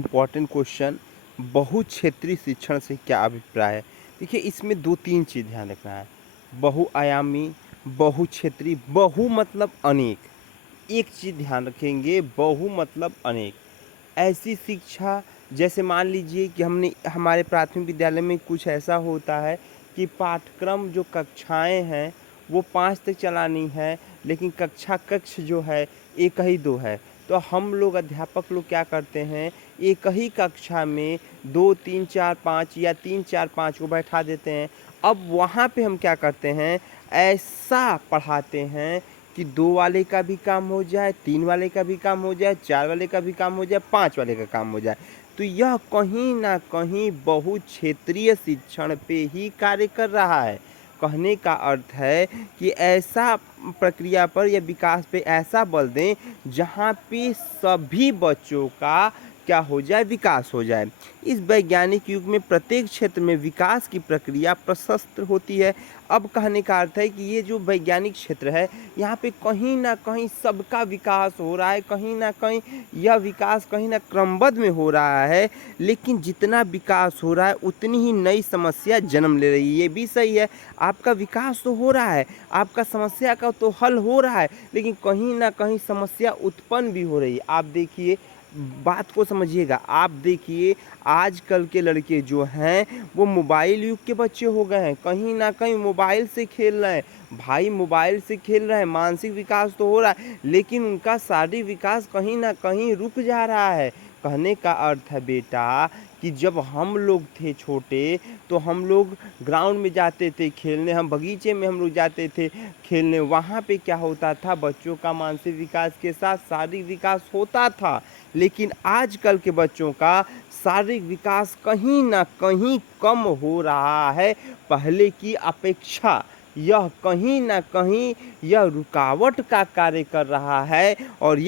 Important question. बहुक्षेत्रीय शिक्षण से क्या अभिप्राय है? देखिए, इसमें 2-3 चीज़ ध्यान रखना है। बहुआयामी, बहुक्षेत्रीय, बहु मतलब अनेक। एक चीज़ ध्यान रखेंगे, बहु मतलब अनेक। ऐसी शिक्षा, जैसे मान लीजिए कि हमने हमारे प्राथमिक विद्यालय में कुछ ऐसा होता है कि पाठ्यक्रम जो कक्षाएं हैं वो 5 तक चलानी है, लेकिन कक्ष जो है 1 ही 2 है। तो हम लोग अध्यापक लोग क्या करते हैं, एक ही कक्षा में 2 3 4 5 या 3 4 5 को बैठा देते हैं। अब वहाँ पे हम क्या करते हैं, ऐसा पढ़ाते हैं कि 2 वाले का भी काम हो जाए, 3 वाले का भी काम हो जाए, 4 वाले का भी काम हो जाए, 5 वाले का काम हो जाए। तो यह कहीं न कहीं बहुक्षेत्रीय शिक्षण पे ही कार्य कर रहा है। कहने का अर्थ है कि ऐसा प्रक्रिया पर या विकास पे ऐसा बल दें जहाँ पे सभी बच्चों का क्या हो जाए, विकास हो जाए। इस वैज्ञानिक युग में प्रत्येक क्षेत्र में विकास की प्रक्रिया प्रशस्त होती है। अब कहने का अर्थ है कि ये जो वैज्ञानिक क्षेत्र है, यहाँ पे कहीं न कहीं सबका विकास हो रहा है, कहीं न कहीं यह विकास कहीं न क्रमबद्ध में हो रहा है। लेकिन जितना विकास हो रहा है उतनी ही नई समस्या जन्म ले रही है। ये भी सही है, आपका विकास तो हो रहा है, आपका समस्या का तो हल हो रहा है, लेकिन कहीं न कहीं समस्या उत्पन्न भी हो रही है। आप देखिए, बात को समझिएगा, आप देखिए आजकल के लड़के जो हैं वो मोबाइल युग के बच्चे हो गए हैं, कहीं ना कहीं मोबाइल से खेल रहे हैं। भाई मोबाइल से खेल रहे हैं, मानसिक विकास तो हो रहा है, लेकिन उनका शारीरिक विकास कहीं ना कहीं रुक जा रहा है। कहने का अर्थ है बेटा कि जब हम लोग थे छोटे तो हम लोग ग्राउंड में जाते थे खेलने, हम बगीचे में हम लोग जाते थे खेलने। वहाँ पे क्या होता था, बच्चों का मानसिक विकास के साथ शारीरिक विकास होता था। लेकिन आजकल के बच्चों का शारीरिक विकास कहीं न कहीं कम हो रहा है पहले की अपेक्षा। यह कहीं न कहीं यह रुकावट का कार्य कर रहा है, और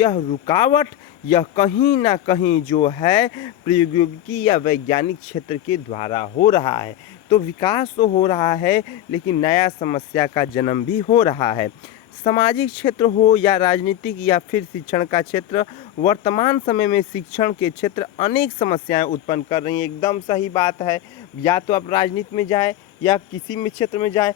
यह कहीं न कहीं जो है प्रौद्योगिकी या वैज्ञानिक क्षेत्र के द्वारा हो रहा है। तो विकास तो हो रहा है, लेकिन नया समस्या का जन्म भी हो रहा है। सामाजिक क्षेत्र हो या राजनीतिक या फिर शिक्षण का क्षेत्र, वर्तमान समय में शिक्षण के क्षेत्र अनेक समस्याएं उत्पन्न कर रही हैं। एकदम सही बात है। या तो आप राजनीति में जाएं या किसी भी क्षेत्र में जाएं,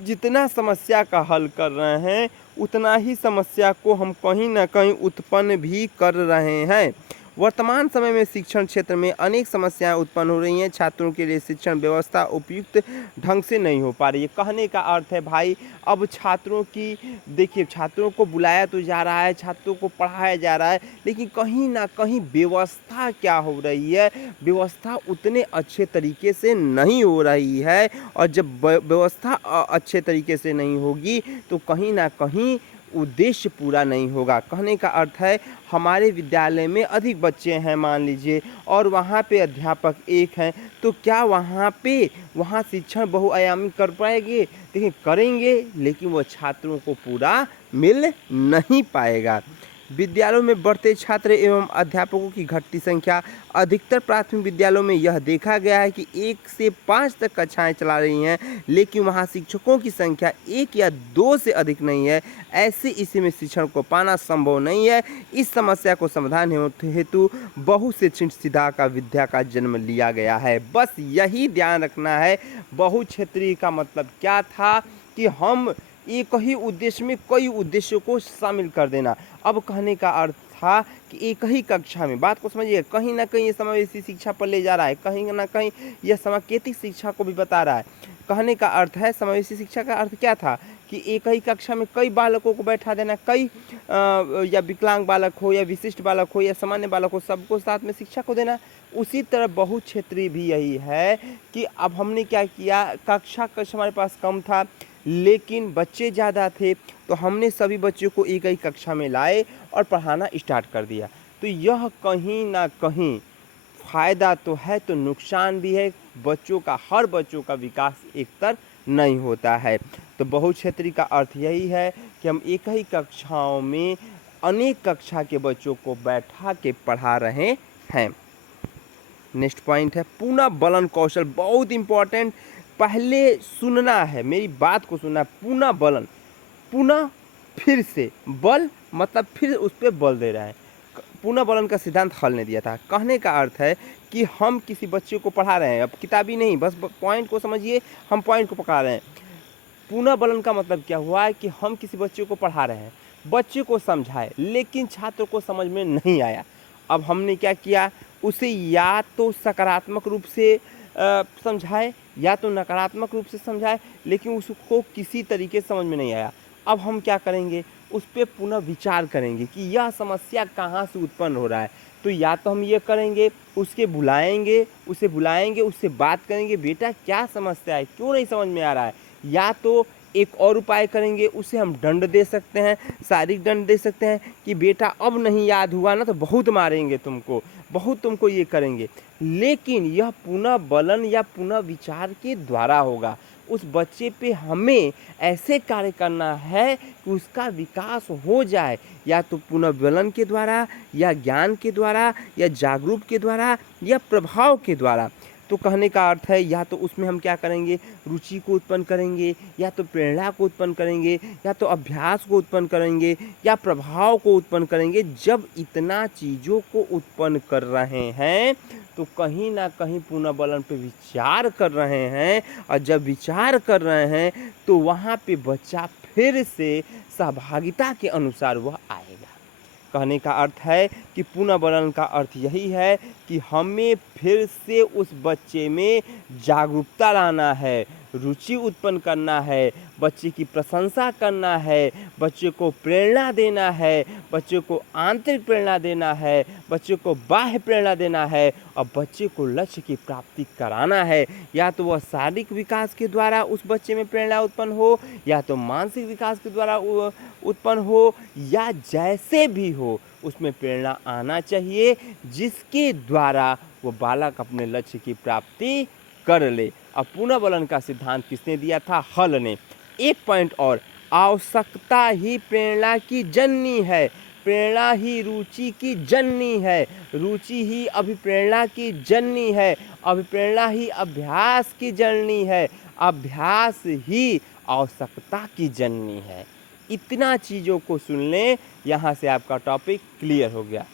जितना समस्या का हल कर रहे हैं उतना ही समस्या को हम कहीं ना कहीं उत्पन्न भी कर रहे हैं। वर्तमान समय में शिक्षण क्षेत्र में अनेक समस्याएं उत्पन्न हो रही हैं। छात्रों के लिए शिक्षण व्यवस्था उपयुक्त ढंग से नहीं हो पा रही है। कहने का अर्थ है भाई, अब छात्रों की, देखिए छात्रों को बुलाया तो जा रहा है, छात्रों को पढ़ाया जा रहा है, लेकिन कहीं ना कहीं व्यवस्था क्या हो रही है, व्यवस्था उतने अच्छे तरीके से नहीं हो रही है। और जब व्यवस्था अच्छे तरीके से नहीं होगी तो कहीं ना कहीं उद्देश्य पूरा नहीं होगा। कहने का अर्थ है, हमारे विद्यालय में अधिक बच्चे हैं मान लीजिए, और वहाँ पे अध्यापक एक हैं, तो क्या वहाँ शिक्षण बहुआयामी कर पाएंगे? देखिए करेंगे, लेकिन वो छात्रों को पूरा मिल नहीं पाएगा। विद्यालयों में बढ़ते छात्र एवं अध्यापकों की घटती संख्या। अधिकतर प्राथमिक विद्यालयों में यह देखा गया है कि 1 से 5 तक कक्षाएं चला रही हैं, लेकिन वहां शिक्षकों की संख्या 1 या 2 से अधिक नहीं है। ऐसे इसमें शिक्षण को पाना संभव नहीं है। इस समस्या को समाधान हेतु बहुशिक्षित सिद्धा का विद्या का जन्म लिया गया है। बस यही ध्यान रखना है। बहुक्षेत्रीय का मतलब क्या था कि हम एक ही उद्देश्य में कई उद्देश्यों को शामिल कर देना। अब कहने का अर्थ था कि एक ही कक्षा में, बात को समझिए, कहीं ना कहीं ये समावेशी शिक्षा पर ले जा रहा है, कहीं ना कहीं यह सांकेतिक शिक्षा को भी बता रहा है। कहने का अर्थ है, समावेशी शिक्षा का अर्थ क्या था कि एक ही कक्षा में कई बालकों को बैठा देना, कई या विकलांग बालक हो या विशिष्ट बालक हो या सामान्य बालक हो, सबको साथ में शिक्षा को देना। उसी तरह बहुक्षेत्रीय भी यही है कि अब हमने क्या किया, कक्षा हमारे पास कम था लेकिन बच्चे ज़्यादा थे, तो हमने सभी बच्चों को एक ही कक्षा में लाए और पढ़ाना स्टार्ट कर दिया। तो यह कहीं ना कहीं फ़ायदा तो है तो नुकसान भी है। हर बच्चों का विकास एक तरह नहीं होता है। तो बहुक्षेत्रीय का अर्थ यही है कि हम एक ही कक्षाओं में अनेक कक्षा के बच्चों को बैठा के पढ़ा रहे हैं। नेक्स्ट पॉइंट है पुनः बलन कौशल, बहुत इंपॉर्टेंट। पहले सुनना है, मेरी बात को सुनना। पुनः बलन, पुनः फिर से, बल मतलब फिर उस पर बल दे रहा है। पुनर्बलन का सिद्धांत हल ने दिया था। कहने का अर्थ है कि हम किसी बच्चे को पढ़ा रहे हैं, अब किताबी नहीं, बस पॉइंट को समझिए, हम पॉइंट को पकड़ा रहे हैं। पुनर्बलन का मतलब क्या हुआ है कि हम किसी बच्चे को पढ़ा रहे हैं, बच्चे को समझाए, लेकिन छात्र को समझ में नहीं आया। अब हमने क्या किया, उसे या तो सकारात्मक रूप से समझाए या तो नकारात्मक रूप से समझाए, लेकिन उसको किसी तरीके से समझ में नहीं आया। अब हम क्या करेंगे, उस पर पुनः विचार करेंगे कि यह समस्या कहाँ से उत्पन्न हो रहा है। तो या तो हम ये करेंगे, उसे बुलाएंगे, उससे बात करेंगे, बेटा क्या समस्या है, क्यों नहीं समझ में आ रहा है। या तो एक और उपाय करेंगे, उसे हम दंड दे सकते हैं, शारीरिक दंड दे सकते हैं कि बेटा अब नहीं याद हुआ ना तो बहुत मारेंगे तुमको, बहुत तुमको ये करेंगे। लेकिन यह पुनः बलन या पुनः विचार के द्वारा होगा। उस बच्चे पे हमें ऐसे कार्य करना है कि उसका विकास हो जाए, या तो पुनः बलन के द्वारा, या ज्ञान के द्वारा, या जागरूक के द्वारा, या प्रभाव के द्वारा। तो कहने का अर्थ है, या तो उसमें हम क्या करेंगे, रुचि को उत्पन्न करेंगे, या तो प्रेरणा को उत्पन्न करेंगे, या तो अभ्यास को उत्पन्न करेंगे, या प्रभाव को उत्पन्न करेंगे। जब इतना चीज़ों को उत्पन्न कर रहे हैं तो कहीं ना कहीं पुनर्बलन पे विचार कर रहे हैं, और जब विचार कर रहे हैं तो वहाँ पे बच्चा फिर से सहभागिता के अनुसार वह आएगा। कहने का अर्थ है कि पुनर्बलन का अर्थ यही है कि हमें फिर से उस बच्चे में जागरूकता लाना है, रुचि उत्पन्न करना है, बच्चे की प्रशंसा करना है, बच्चे को प्रेरणा देना है, बच्चे को आंतरिक प्रेरणा देना है, बच्चे को बाह्य प्रेरणा देना है, और बच्चे को लक्ष्य की प्राप्ति कराना है। या तो वह शारीरिक विकास के द्वारा उस बच्चे में प्रेरणा उत्पन्न हो, या तो मानसिक विकास के द्वारा उत्पन्न हो, या जैसे भी हो उसमें प्रेरणा आना चाहिए, जिसके द्वारा वो बालक अपने लक्ष्य की प्राप्ति कर ले। अब पुनर्बलन का सिद्धांत किसने दिया था, हल ने। एक पॉइंट और, आवश्यकता ही प्रेरणा की जननी है, प्रेरणा ही रुचि की जननी है, रुचि ही अभिप्रेरणा की जननी है, अभिप्रेरणा ही अभ्यास की जननी है, अभ्यास ही आवश्यकता की जननी है। इतना चीज़ों को सुन लें, यहाँ से आपका टॉपिक क्लियर हो गया।